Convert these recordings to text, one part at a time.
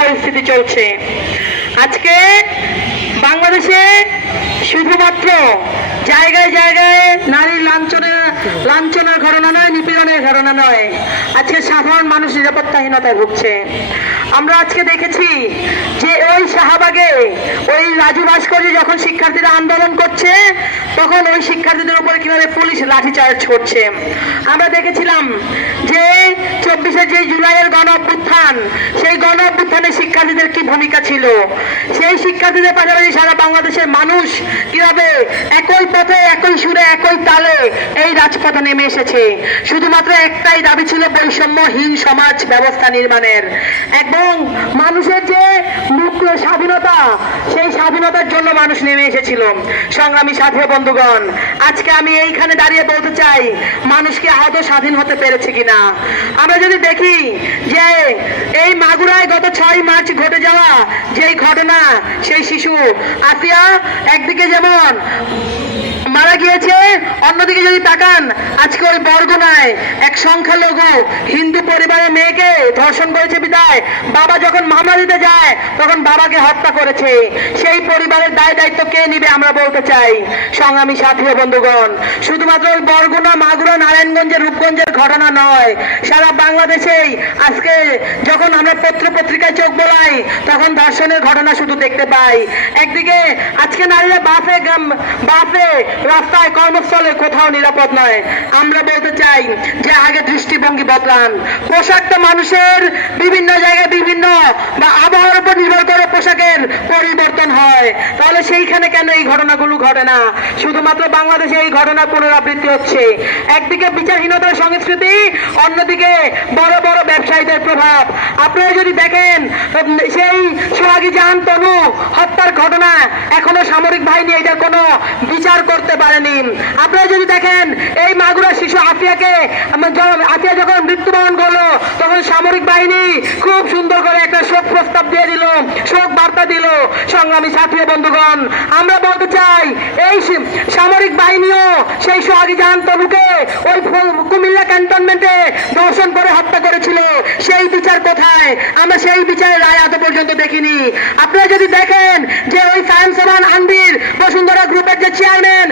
পরিস্থিতি চলছে? আজকে বাংলাদেশে শুধুমাত্র জায়গায় জায়গায় নারীর লাঞ্ছনা লাঞ্ছনার ঘটনা নয়, নিপীড়নের ঘটনা নয়। আজকে সাধারণ মানুষ নিরাপত্তাহীনতায় ভুগছে। আমরা আজকে দেখেছি যে ওই শাহবাগে ওই রাজু ভাস্কর্য যখন শিক্ষার্থীরা আন্দোলন করছে, তখন ওই শিক্ষার্থীদের উপরে কীভাবে পুলিশ লাঠিচার্জ করছে। আমরা দেখেছিলাম যে চব্বিশে যে জুলাইয়ের গণ অভ্যুত্থান সেই গণ অভ্যুত্থানে শিক্ষার্থীদের কি ভূমিকা ছিল? সেই শিক্ষার্থীদের পাশাপাশি সারা বাংলাদেশের মানুষ কীভাবে একই পথে, একই সুরে, একই তালে এই রাজপথে নেমে এসেছে? শুধুমাত্র একটাই দাবি ছিল বৈষম্যহীন সমাজ ব্যবস্থা নির্মাণের। এবং মানুষের যে মুক্ত স্বাধীনতা, সেই স্বাধীনতার জন্য মানুষ নেমে এসেছিল। সংগ্রামী সাথী বন্ধুগণ, আজকে আমি এইখানে দাঁড়িয়ে বলতে চাই মানুষকে আদৌ স্বাধীন হতে পেরেছে কিনা? আমরা যদি দেখি যে এই মাগুরায় গত ছয় মার্চ ঘটে যাওয়া যেই ঘটনা, সেই শিশু, আসিয়া একদিকে যেমন মারা গিয়েছে। অন্যদিকে যদি তাকান, আজকে ওই বরগুনায় এক সংখ্যালঘু হিন্দু পরিবারের মেয়েকে ধর্ষণ করেছে বিদায়। বাবা যখন মামলা দিতে যায়, তখন বাবাকে হত্যা করেছে। সেই পরিবারের দায় দায়িত্ব কে নিবে আমরা বলতে চাই। সংগ্রামী সাথী বন্ধুগণ, শুধুমাত্র ওই বরগুনা, মাগুরা, নারায়ণগঞ্জের, রূপগঞ্জের ঘটনা নয়। সারা বাংলাদেশেই আজকে যখন আমরা পত্র পত্রিকায় চোখ বোলাই, তখন ধর্ষণের ঘটনা শুধু দেখতে পাই। একদিকে আজকে নারীরা বাসে গ্রাম- বাসে রাস্তায় কর্মস্থলে কোথাও নিরাপদ নয়। আমরা বলতে চাই যে আগে দৃষ্টিভঙ্গি বদলান। পোশাক তো মানুষের বিভিন্ন জায়গায় বিভিন্ন বা আবহাওয়ার উপর নির্ভর করে পোশাকের পরিবর্তন হয়। তাহলে সেইখানে কেন এই ঘটনাগুলো ঘটে না? শুধুমাত্র বাংলাদেশে এই ঘটনার পুনরাবৃত্তি হচ্ছে। একদিকে বিচারহীনতার সংস্কৃতি, অন্যদিকে বড় বড় ব্যবসায়ীদের প্রভাব। আপনারা যদি দেখেন সেই সোহাগী জাহান তনু হত্যার ঘটনা এখনও সামরিক বাহিনী এটার কোনো বিচার করতে পারেনি। আপনারা যদি দেখেন, এই মাগুরা শিশু আফিয়াকে আফিয়া যখন মৃত্যুবরণ করল, তখন সামরিক বাহিনী খুব সুন্দর করে একটা শোক প্রস্তাব দিয়ে দিল, শোক বার্তা দিল, সংগ্রামী সাথী বন্ধুগণ, আমরা বলতে চাই, এই সামরিক বাহিনীও সেই সোহাগী জাহান তনুকে ওই কুমিল্লা ক্যান্টনমেন্টে দর্শন করে হত্যা করেছিল। সেই বিচার কোথায়? আমরা সেই বিচারের রায় আজ পর্যন্ত দেখিনি। আপনারা যদি দেখেন যে ওই সায়েন্স সমান আন্দির বসুন্ধরা গ্রুপের যে চেয়ারম্যান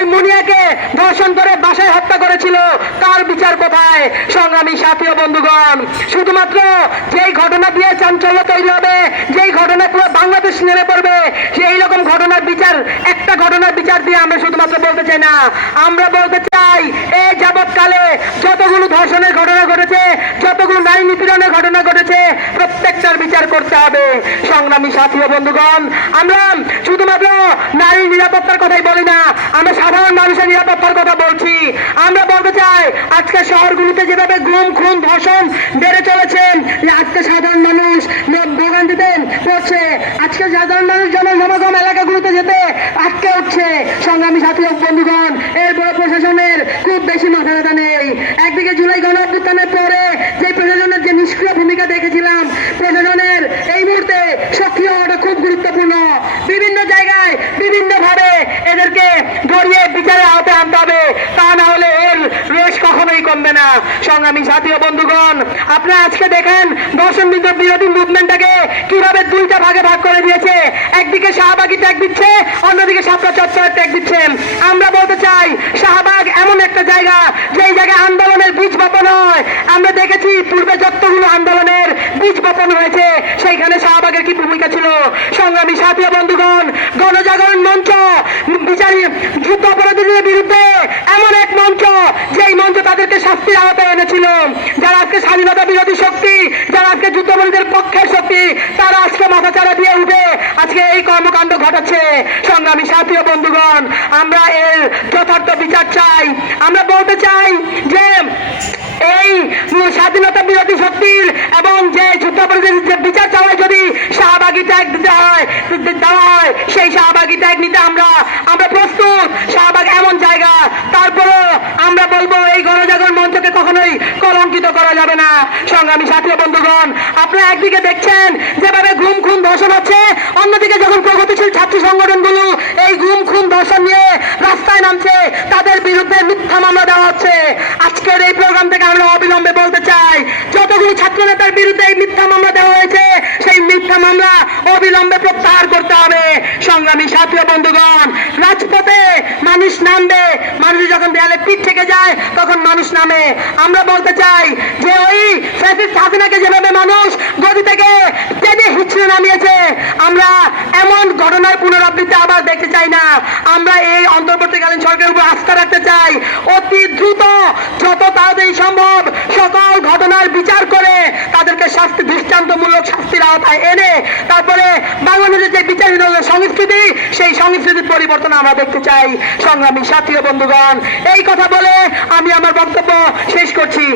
ওই মুনিয়াকে ধর্ষণ করে বাসায় হত্যা করেছিল। তার বিচার কোথায়? সংগ্রামী সাথী বন্ধুগণ, শুধুমাত্র যেই ঘটনা দিয়ে চাঞ্চল্য তৈরি হবে, যেই ঘটনা পুরো বাংলাদেশ নেমে পড়বে, সেই রকম ঘটনার বিচার, একটা ঘটনার বিচার দিয়ে আমরা শুধুমাত্র বলতে চাই না। আমরা বলতে চাই এই যাবৎকালে যতগুলো ধর্ষণের ঘটনা ঘটেছে, যতগুলো নারী নিপীড়নের ঘটনা ঘটেছে, প্রত্যেকটার বিচার করতে হবে। সংগ্রামী সাথী বন্ধুগণ, আমরা শুধুমাত্র নারী নিরাপত্তার কথাই বলি না আমরা সাধারণ মানুষের নিরাপত্তার কথা বলছি। আমরা বলতে চাই, আজকে শহরগুলোতে যেভাবে গুম, খুন, ধর্ষণ বেড়ে চলেছেন আজকে সাধারণ মানুষ ন- ভোগান্তিতে পড়ছে, আজকে সাধারণ মানুষ জনসমাগম এলাকাগুলোতে যেতে আটকে উঠছে। সংগ্রামী সাথী বন্ধুগণ, এরপরে প্রশাসনের খুব বেশি মাথা ব্যথা নেই। একদিকে জুলাই গণ অভ্যুত্থানের পরে যে প্রশাসনের যে নিষ্ক্রিয় ভূমিকা দেখেছিলাম প্রশাসনের এই মুহূর্তে সক্রিয় হওয়াটা খুব গুরুত্বপূর্ণ বিভিন্ন জায়গায় বিভিন্ন ভাবে এদেরকে ধরিয়ে বিচারে আওতায় আনতে হবে তা না হলে এর রেশ কখনোই কমবে না। সংগ্রামী ও বন্ধুগণ, আপনারা আজকে দেখেন দর্শন বিরোধী মুভমেন্টটাকে কীভাবে দুইটা ভাগে ভাগ করে দিয়েছে। একদিকে শাহবাগি ট্যাগ দিচ্ছে, অন্যদিকে সাপড়া চত্বরের ট্যাগ দিচ্ছে। আমরা বলতে চাই, শাহবাগ এমন একটা জায়গা, যেই জায়গায় আন্দোলনের বীজ বপন হয়। আমরা দেখেছি পূর্বে যতগুলো আন্দোলনের বীজ বপন হয়েছে, সেইখানে শাহবাগের কি ভূমিকা ছিল? সংগ্রামী সাথী বন্ধুগণ, গণজাগরণ মঞ্চ, বিচারী যুদ্ধ অপরাধীদের বিরুদ্ধে এমন এক মঞ্চ যেই মঞ্চ শাস্তির আওতায় এনেছিল যারা আজকে স্বাধীনতা বিরোধী শক্তি, যারা আজকে যুদ্ধবন্দীদের পক্ষের শক্তি, তারা আজকে মাথা চারা দিয়ে উঠে আজকে এই কর্মকাণ্ড ঘটাচ্ছে। সংগ্রামী সাথী বন্ধুগণ, আমরা এর যথার্থ বিচার চাই। আমরা বলতে চাই যে এই স্বাধীনতা বিরোধী শক্তির এবং যে যুদ্ধাপরাধীর যে বিচার চাওয়ায় যদি শাহবাগী ট্যাগ দিতে হয়, দেওয়া হয়, সেই শাহবাগী ট্যাগ নিতে আমরা আমরা প্রস্তুত। শাহবাগ এমন জায়গা তারপরেও আমরা বলব এই গণজাগরণ মঞ্চকে কখনোই কলঙ্কিত করা যাবে না। সংগ্রামী সাথী বন্ধুগণ, আপনারা একদিকে দেখছেন যেভাবে গুম খুন ধর্ষণ হচ্ছে, অন্যদিকে যখন প্রগতিশীল ছাত্র সংগঠনগুলো এই গুম খুন ধর্ষণ নিয়ে রাস্তায় নামছে, তাদের বিরুদ্ধে মিথ্যা মামলা দেওয়া হচ্ছে। আজকের এই প্রোগ্রাম থেকে আমরা অবিলম্বে বলতে চাই যতগুলো ছাত্র নেতার বিরুদ্ধে এই মিথ্যা মামলা দেওয়া হয়েছে অ্যাসিড থেকে যায়, তখন মানুষ নামে। আমরা বলতে চাই যে ওই ফ্যাসিস্ট হাসিনাকে যেভাবে মানুষ গদি থেকে হিচড়ে নামিয়েছে। আমরা এমন ঘটনার পুনরাবৃত্তি আবার দেখতে চাই না। আমরা এই অন্তর্বর্তীকালীন সরকারের উপর আস্থা রাখতে চাই। অতি দ্রুত, যত তাড়াতাড়ি সম্ভব সকল ঘটনার বিচার করে তাদেরকে শাস্তি, দৃষ্টান্তমূলক শাস্তির আওতায় এনে তারপরে বাংলাদেশের যে বিচার সংস্কৃতি, সেই সংস্কৃতির পরিবর্তন আমরা দেখতে চাই। সংগ্রামী সাথী বন্ধুগণ, এই কথা বলে আমি আমার বক্তব্য শেষ করছি।